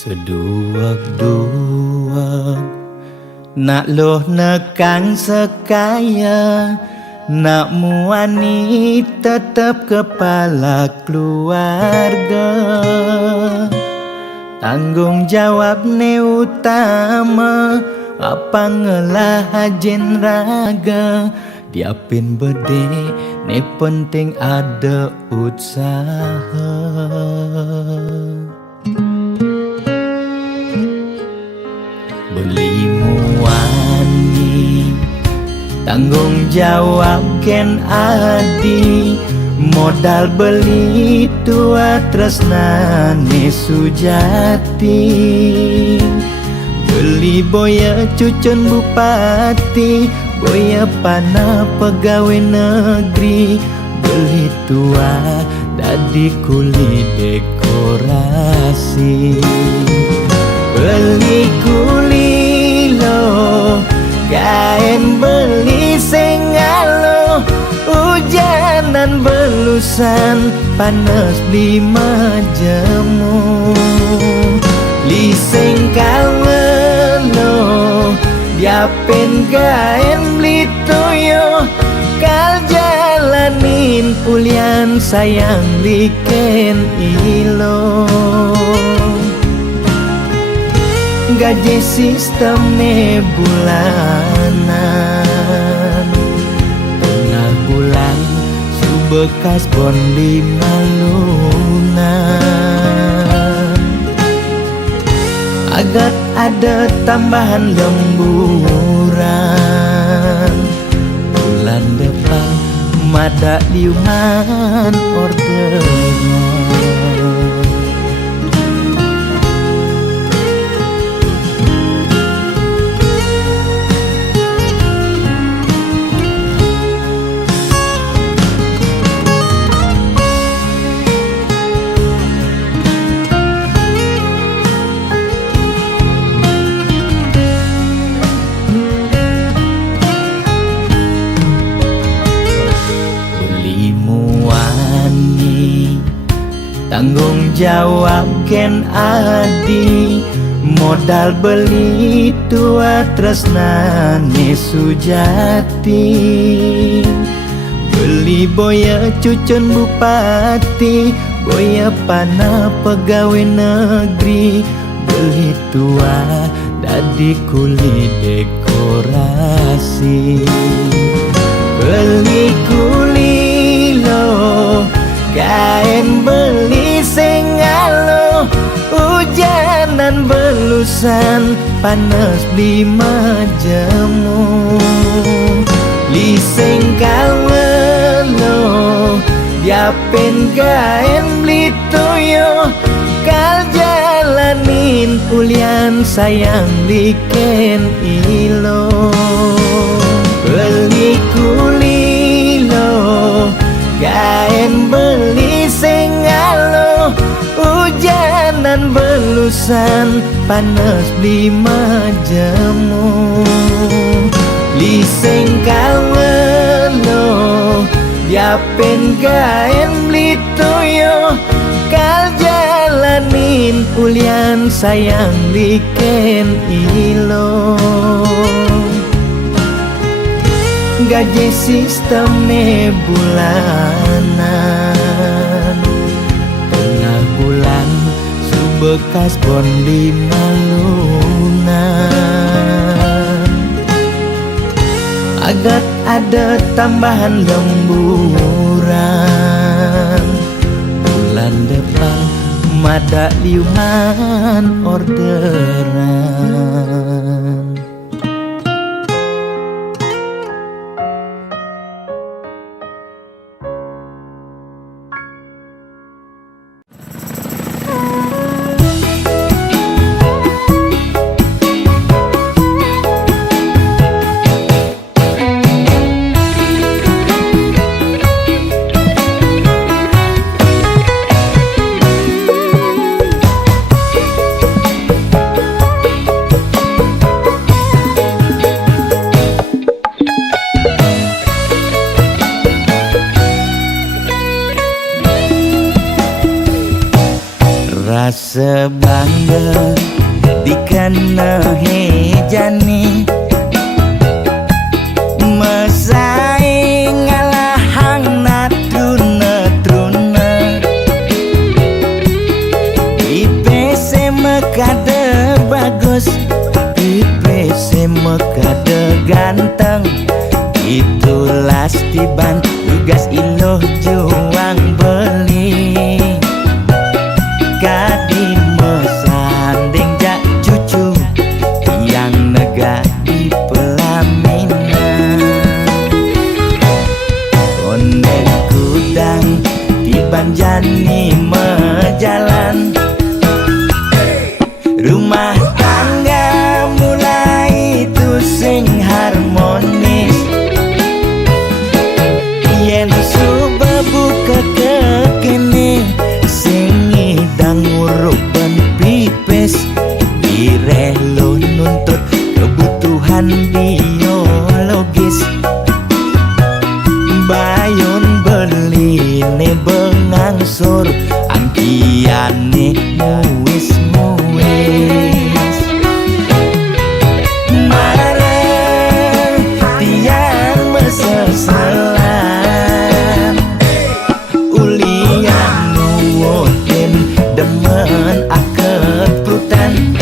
Seduak-duak nak loh nekang sekaya, nak muani tetap kepala keluarga. Tanggung jawab ne utama, apa ngelah hajen raga. Diapin bede ne penting ada usaha. Beli muani tanggung jawab ken adi, modal beli tua tresnane sujati. Beli boya cucun bupati, boya pana pegawai negeri. Beli tua dadi kuli dekorasi. Beli kuli lo kain beli sengalo, hujanan belusan panas di majemu. Liseng kalelo diapen kain beli toyo, kal jalanin pulian sayang liken ilo. Gaji sistem ne bulanan, tengah bulan subekas bon di malungan. Agar ada tambahan lemburan, bulan depan mada liuman ordernya. Tanggung jawab ken adi, modal beli tua tresnane sujati. Beli boya cucun bupati, boya pana pegawai negeri. Beli tua dadi kuli dekorasi. Beli kuli lo kain beli sengalo, hujanan belusan panas di majemu. Liseng kalelo diapen kain beli toyo, kal jalanin pulian sayang liken ilo. Beli kuli lo kain beli sengalo, hujanan belusan panas di majemu. Liseng kalelo diapen kain beli toyo, kal jalanin pulian sayang liken ilo. Gaji sistem ne bulanan, tengah bulan subekas bon di malungan. Agar ada tambahan lemburan, bulan depan mada liuman orderan. rasa bangga dikana hejani mesaing ngalahang natruna-truna IPC mekade bagus IPC mekade ganteng itulah tiban tugas iloh juang beli kadi mesanding jak cucu yang nega di pelaminan konden kudang di banjani mejalan rumah tangga mulai tusing harmonis yen suba buka kekene sing idang uruk ben pipis direlo nuntut kebutuhan biologis bayon beli ne bengangsur angkiane muis marah tiang mesesalan ulian nuwuhin demen akad prutan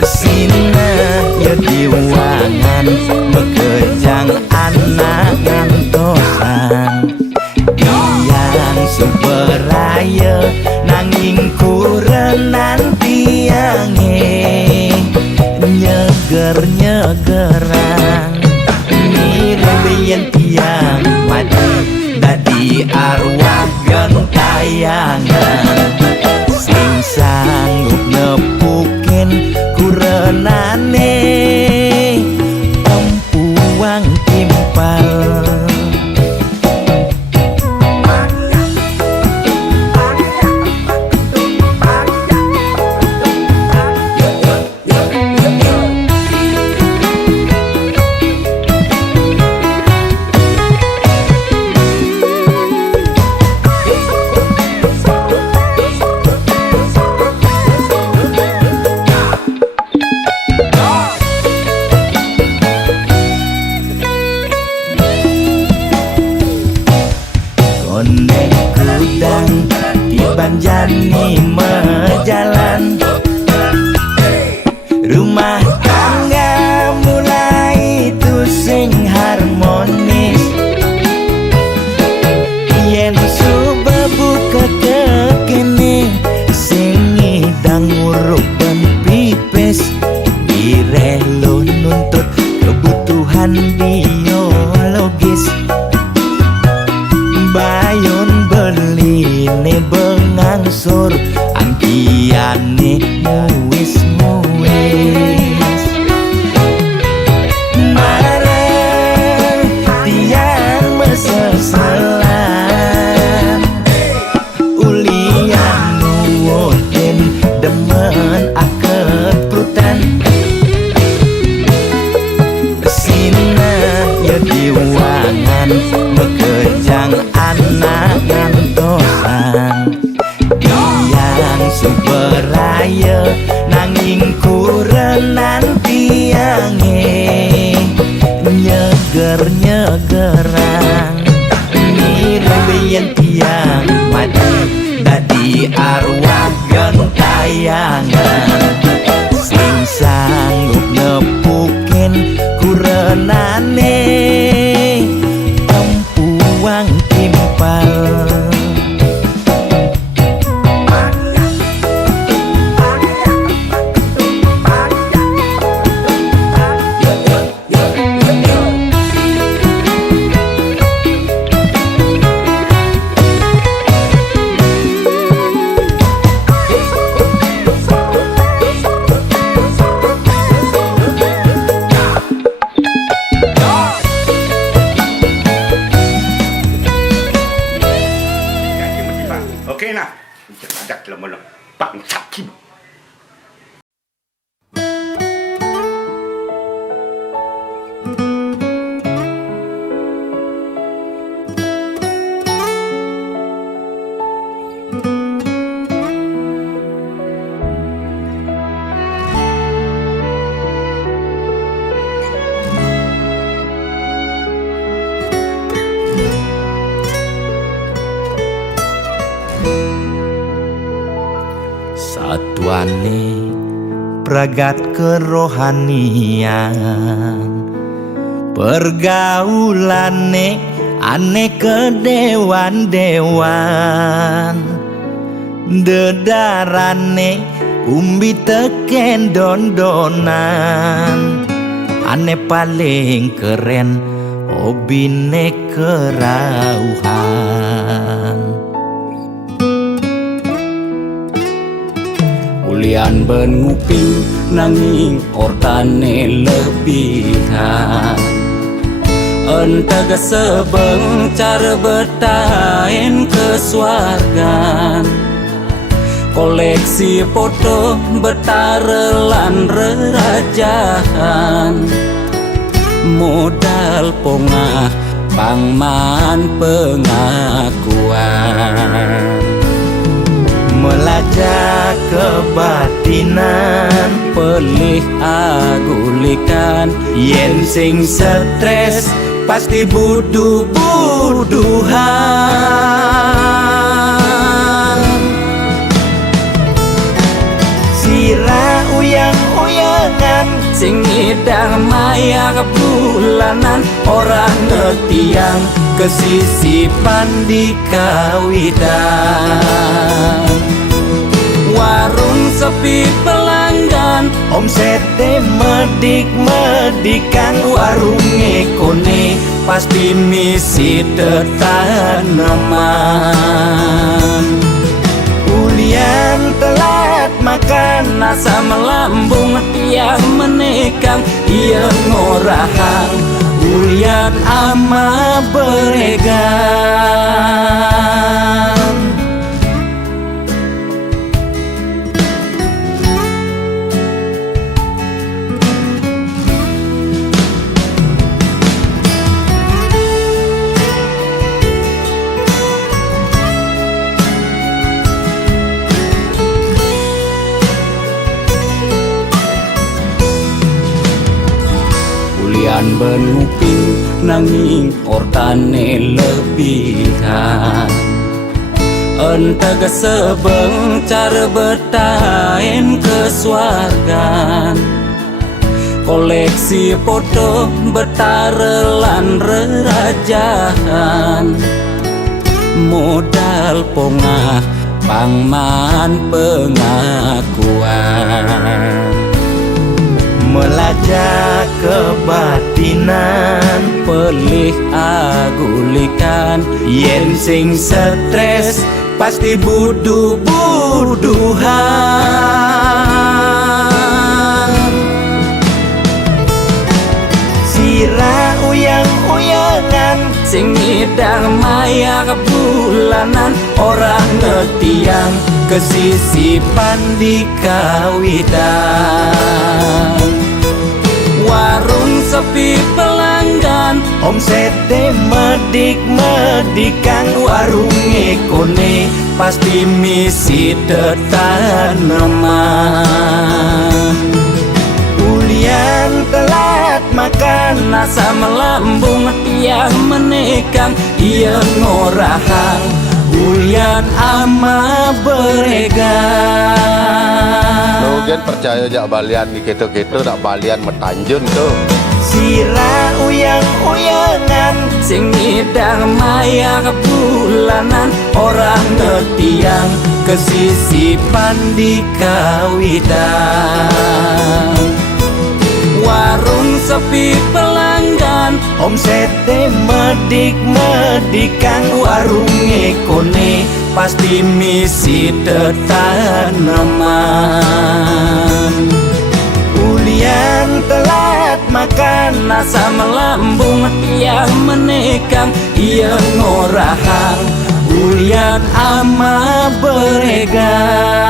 sina ya diwangan mekejang anak ngantosan yang suberaya nanging kurenan tiange nyeger-nyegerang mirip tiang mati dadi arwah gentayangan sing sanggup nepukin kurenane empuang timpal konden kudang di banjani mejalan rumah tangga mulai tusing harmonis yen suba buka kekene sing idang uruk ben pipis direlo nuntut kebutuhan biologis bayon beli ne bengangsur angkiane muis marah tiang mesesalan ulian nuwuhin demen akad prutan sina ya diwangan mekejang anak ngantosan yang suberaya nanging kurenan tiange nyeger-nyegerang mirip tiang mati dadi arwah gentayangan sing sanggup nepukin kurenane empuang timpal Okay na. Adak lang mo lang. Pangsakib. satuane pragat kerohanian, pergaulane aneh kedewan-dewan, dedarane umbi teken don-donan, aneh paling keren hobine kerauhan. Ulian ben nguping nanging ortane lebihan, entega sebeng cara bertain kesuargan, koleksi foto betarelan rerajahan, modal pongah pangman pengakuan, melacak kebatinan, pelih agulikan, yen sing stres pasti buduh-buduhan. Sira uyang-uyangan, sing ngidang maya bulanan, orang ngetiang kesisipan di kawitan. Warung sepi pelanggan, omsete medik-medikan, warunge kone pasti misi tetaneman. ulian telat makan, Nasa melambung tiang menekang, ia ngorahang ulian ama beregan. Ulian ben nguping nanging ortane lebihan, entega sebeng cara bertain kesuargan, koleksi foto betarelan rerajahan, modal pongah pangman pengakuan, melacak kebatinan, pelih agulikan, yen sing stres pasti buduh-buduhan. Sira uyang-uyangan, sing ngidang maya bulanan, orang ngetiang kesisipan di kawitan. warung sepi pelanggan, omsete medik-medikan, warunge kone pasti misi tetaneman. ulian telat makan, Nasa melambung tiang menekang, ia ngorahang ulian ama beregan. Nugen percaya jak balian di gitu-gitu tak balian metanjun tuh. Sira uyang-uyangan, sing ngidang maya bulanan, orang ngetiang kesisipan di kawitan. warung sepi pelanggan, omsete medik-medikan, warunge kone pasti misi tetaneman. ulian telat makan, Nasa melambung tiang menekang, ia ngorahang ulian ama beregan.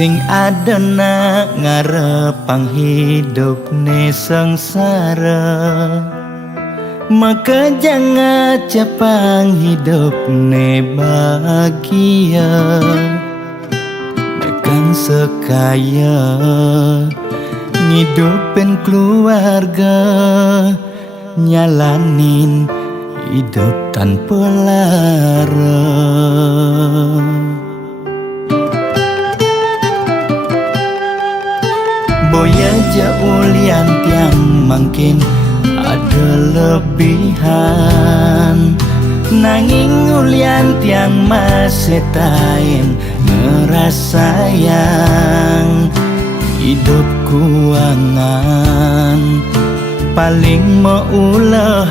sing adana ngarepang hidup ne sengsara, maka jangan cepang hidup ne bahagia. Nekan sekaya ngidupin keluarga, nyalanin hidup tanpa lara. Boya jaulian tiang mungkin ada lebihan, nanging ulian tiang masih tain ngerasayang hidup kuangan paling meulehan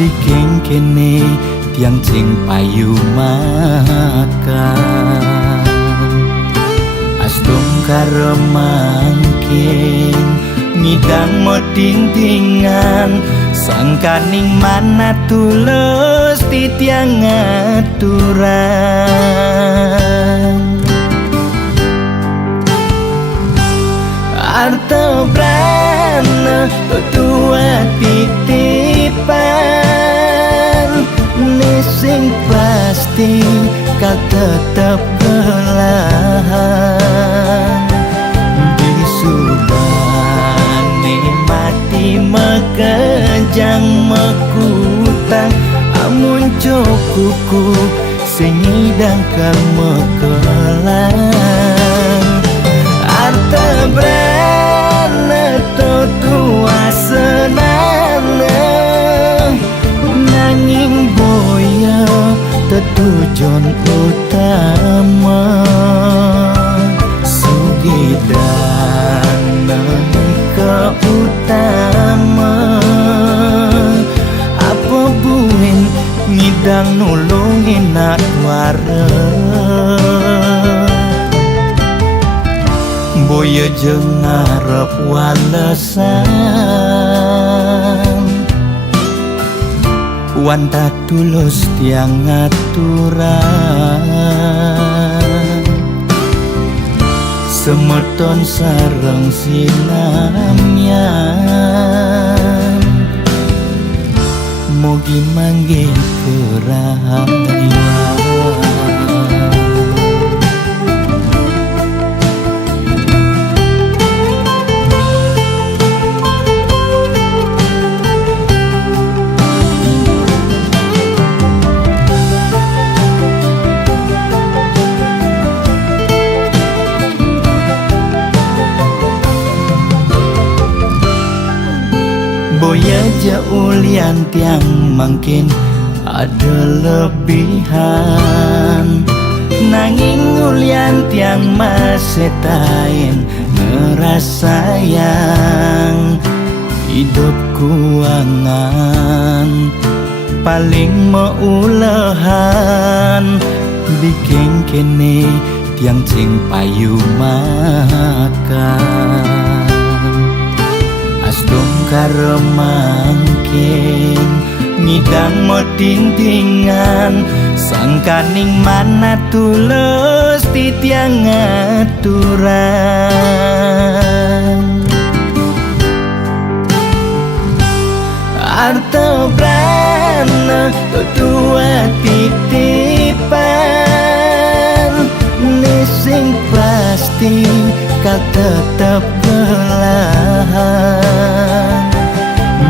bikin kene tiang cing payu makan. Astung karemangkin ngidang mo tintingan, sangkaning mana tulus titiang aturan. Arto brana tua titipan, nising pasti kau tetap belahan. Disubani mati mekejang mekutang, amun cukuku sengidang kemekelang. Arta brana tua senana, nanging boya tetujuan utama. Sugidana ke utama, apa buin ngidang nulungin nak wara. Boya jeung ngarep walesan, wanta tulus tiang aturan. Semeton sareng sinamyan, mogi manggil kerahian. Boya jaulian tiang mungkin ada lebihan, nanging ulian tiang masih tain ngerasayang hidup kuangan paling meulehan bikin kene tiang cing payu makan. Astung karemangkin ngidang mo tintingan, sangkaning mana tulus titiang aturan. Arto brana tua titipan, nising pasti kau tetap belahan.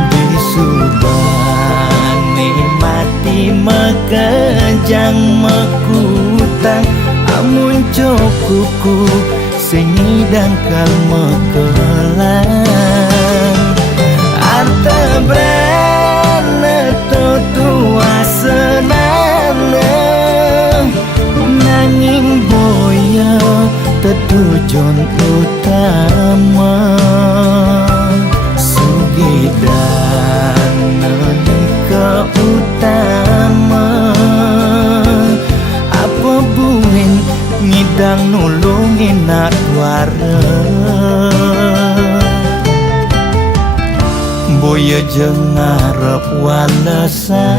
Disubani mati mekejang mekutang, amun cukuku sengidang kal mekelang. Arta brana tua senana, nanging boya tetujuan utama. Sugidana ke utama, apa buin ngidang nulungin nak wara. Boya jeung ngarep walesan,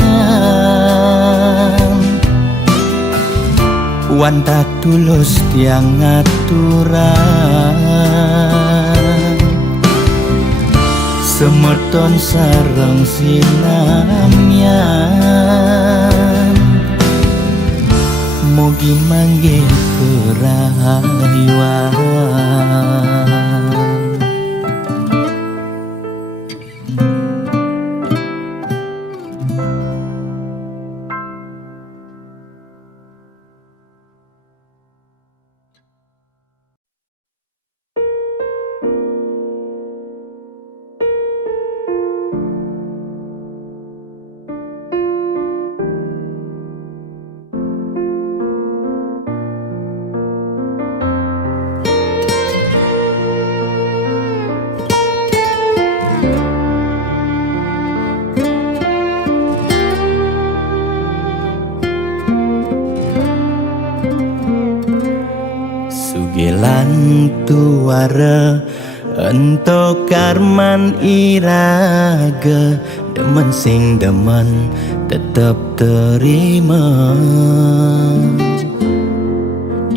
wan tak tulus tiang aturan semerton sareng sinamyan mugi mangge kerahayuan. Sugilan tuara ento karman iraga demen sing demen tetep terima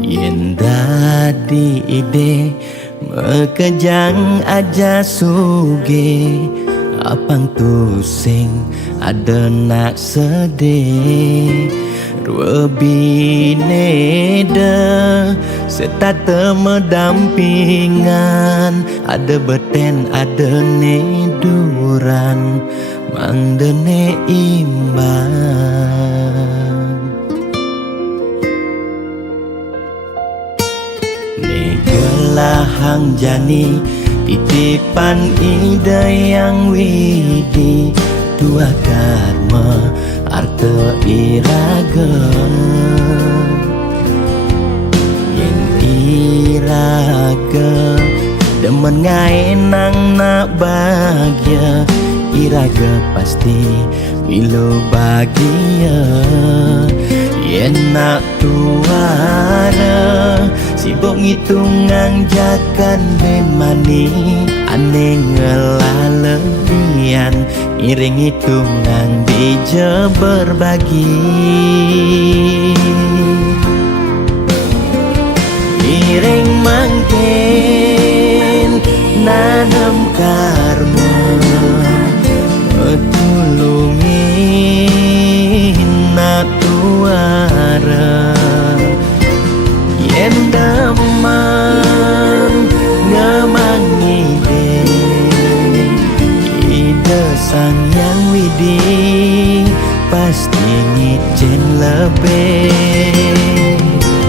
yen dadi ide mekejang aja suge apang tusing ada nak sedih dua bineda serta temedampingan ada beten ada neduran mangdene imbang negelahang jani titipan ide yang widi dua karma arte iraga yen iraga demen ngaenang nak bahagia iraga pasti milu bahagia yen nak tuara sibuk ngitungan jakan bemani ane ngelalebian iring hitungan bija berbagi iring mangken nanam karma metulungin nak tuara yen daman ngemangi ide sang yang widi pasti ngicen lebih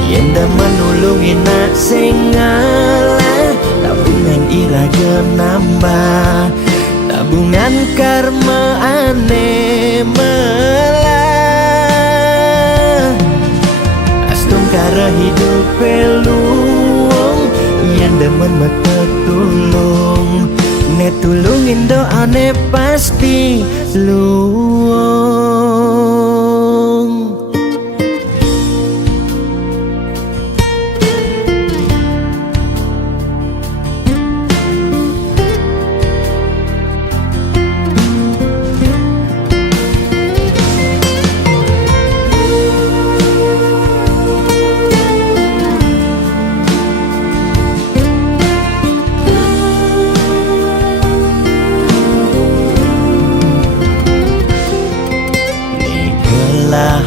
yen daman nulungin nak sing ngalah tabungan iraga nambah tabungan karma ane melah astung kara hidup peluang yang demen mata tulung ne tulungin doane pasti luang.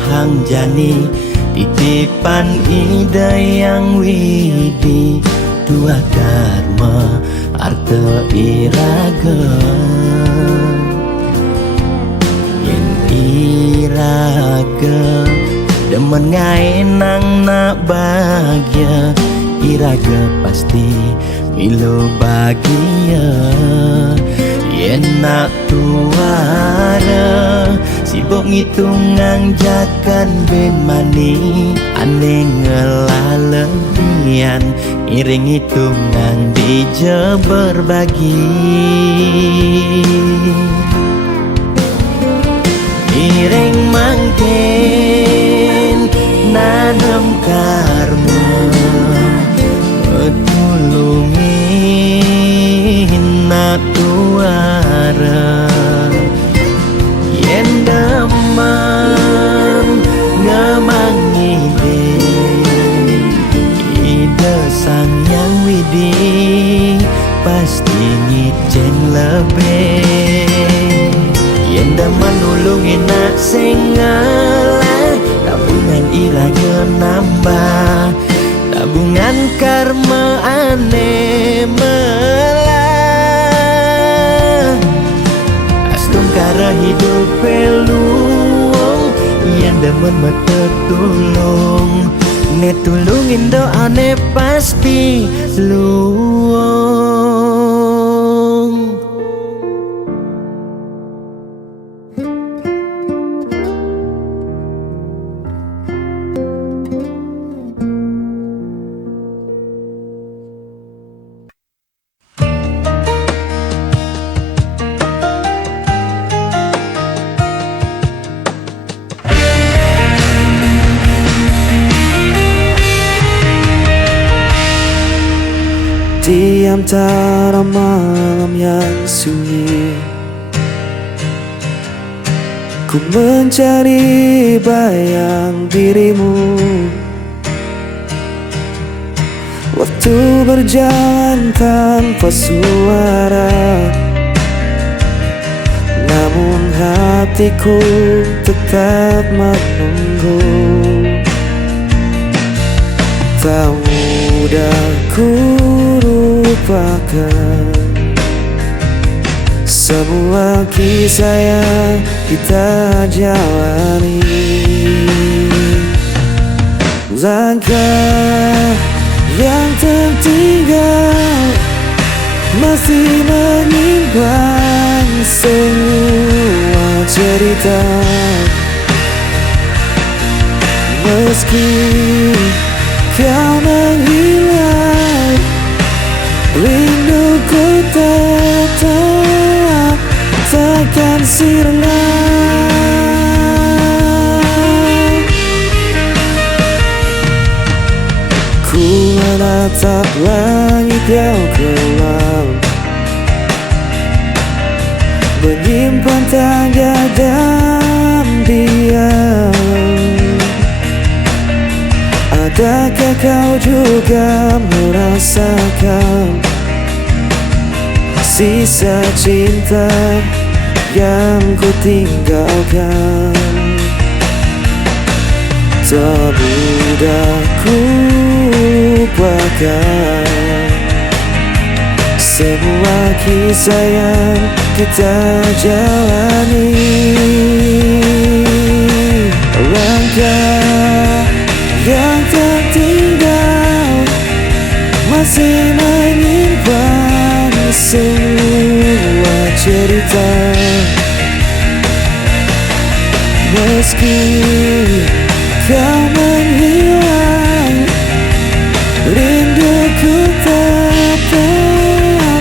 Hang jani titipan ide yang widi dua karma arte iraga yen iraga demen ngaenang nak bahagia iraga pasti milu bahagia yen nak tuara sibuk ngitungan jakan bemani ane ngelalebian iring hitungan bija berbagi iring mangken nanam karma metulungin nak tuara yen daman ngemangi karma ane melah Astung kara hidup peluang yang demen tertulung ne tulungin doane pasti luang. Di antara malam yang sunyi, ku mencari bayang dirimu. Waktu berjalan tanpa suara, namun hatiku tetap menunggu. Tak mudah ku lupakan semua kisah yang kita jalani. Langkah yang tertinggal masih menyimpan semua cerita. Meski kau menghilang, rinduku tetap takkan sirna. Ku menatap langit yang kelam, menyimpan tanda dan diam. Adakah kau juga merasakan sisa cinta yang ku tinggalkan? Tak mudah ku lupakan semua kisah yang kita jalani. Langkah yang tertinggal masih menyimpan semua cerita. Meski kau menghilang, rinduku tetap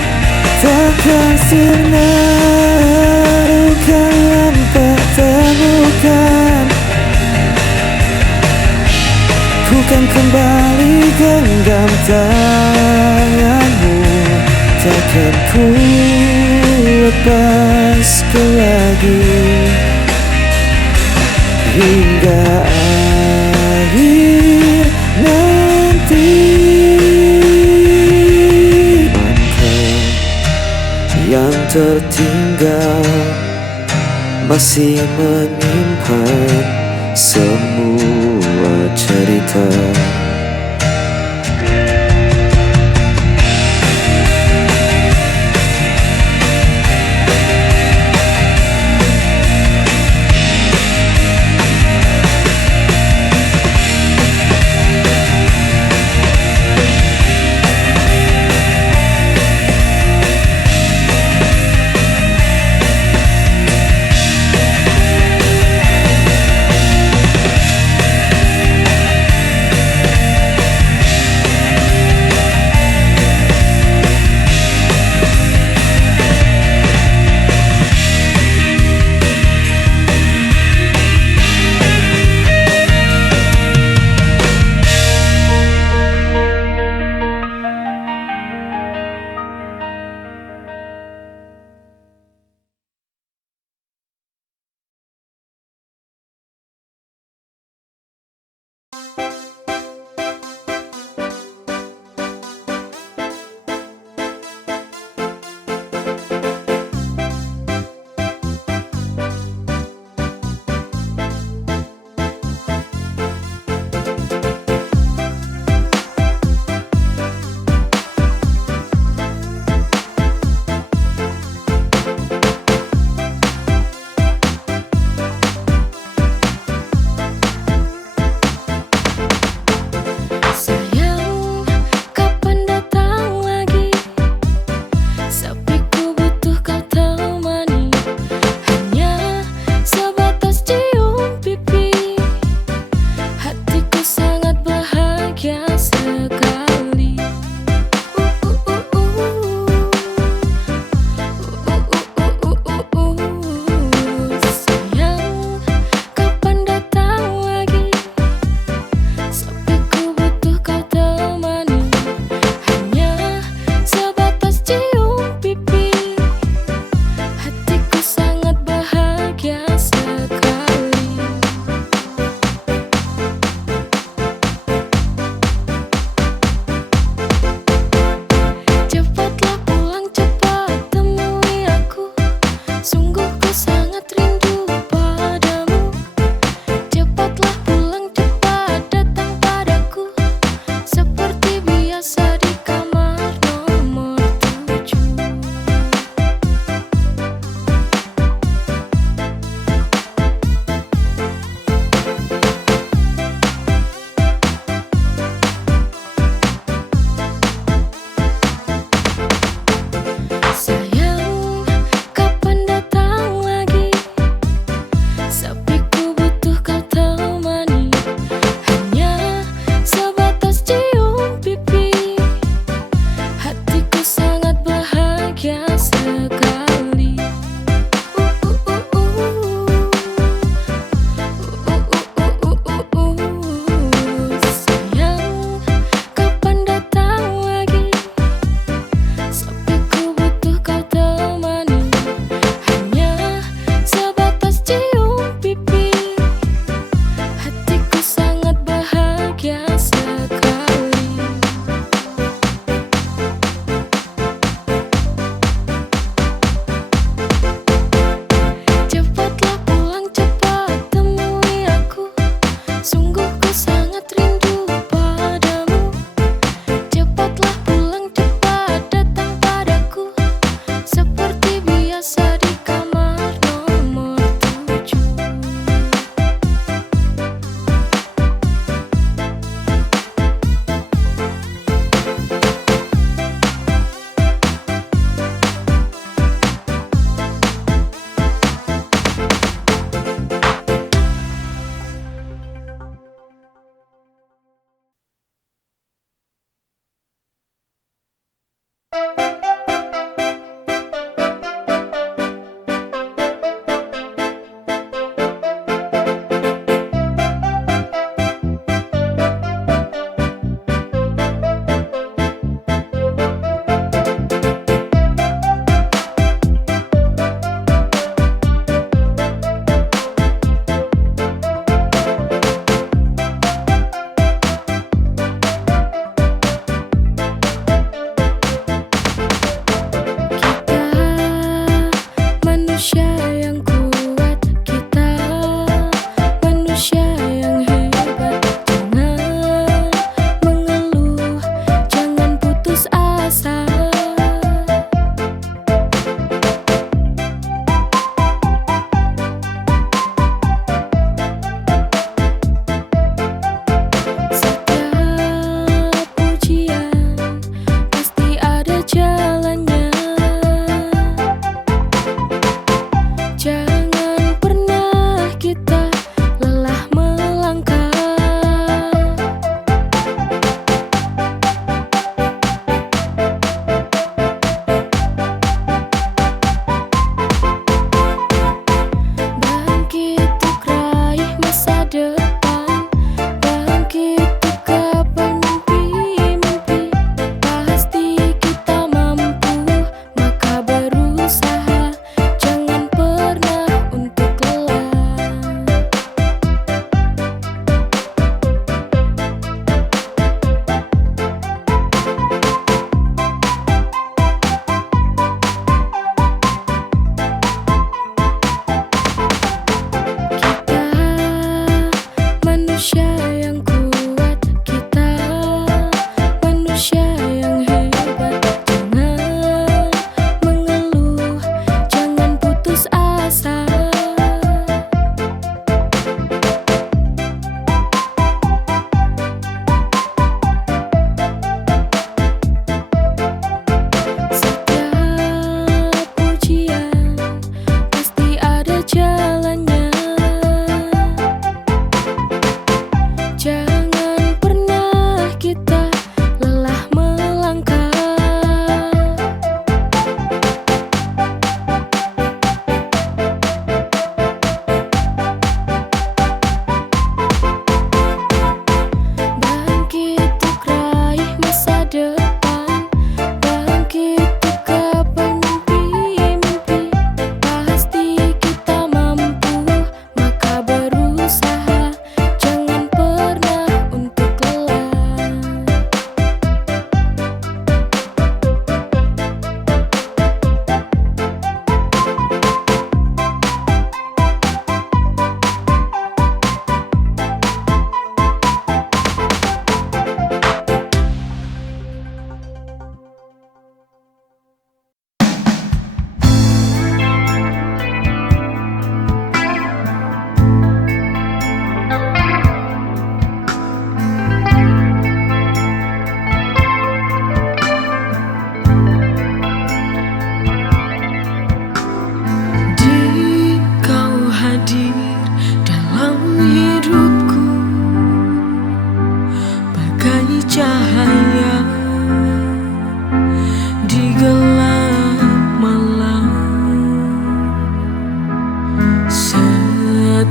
takkan sirna. Luka yang tak terlukan, ku kan kembali genggam tanganmu. Takkan ku lepaskan lagi hingga akhir nanti. Langkah yang tertinggal masih menyimpan semua cerita.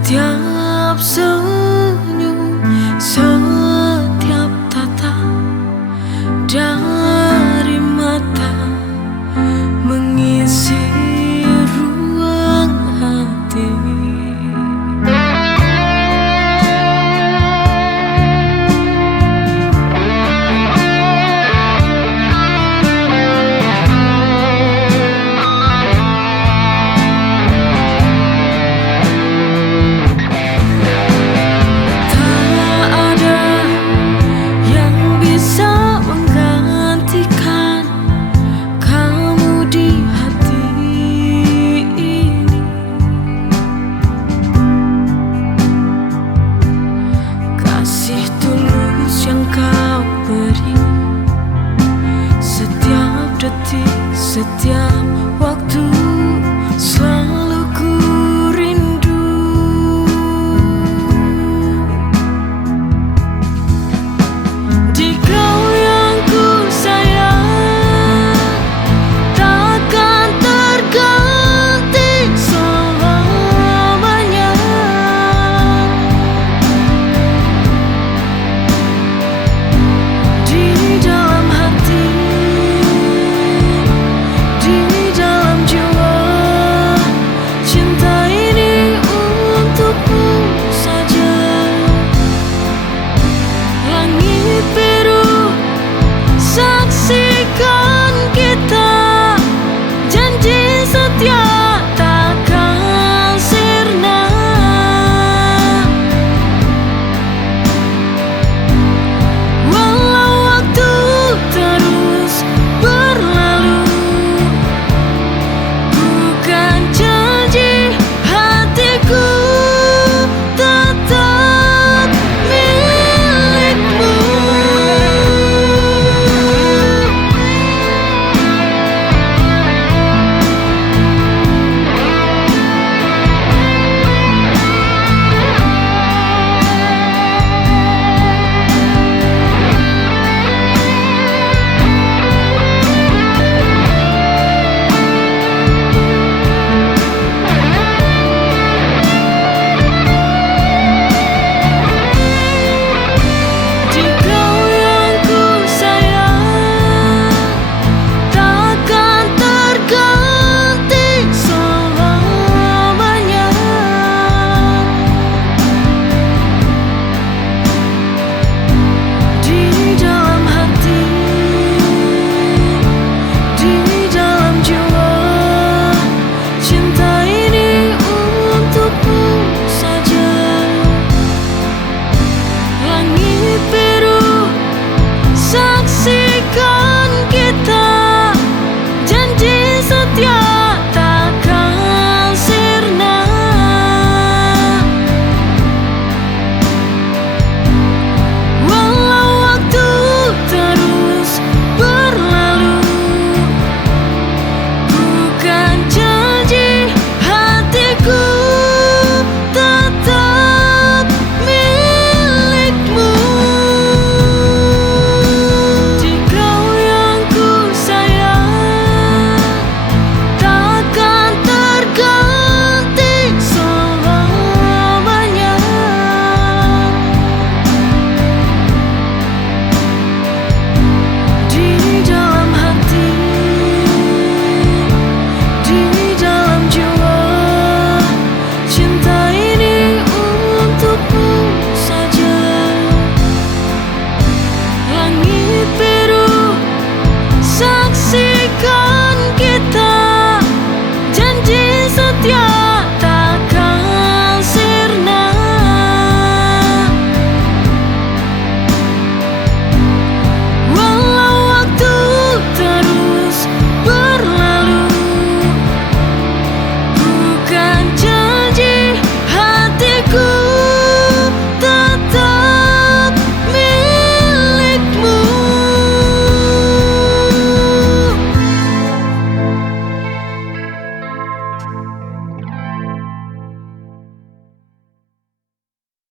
Setiap senyum, setiap tatap dari mata mengisi ruang hati. Kasih tulus yang kau beri, setiap detik, setiap waktu.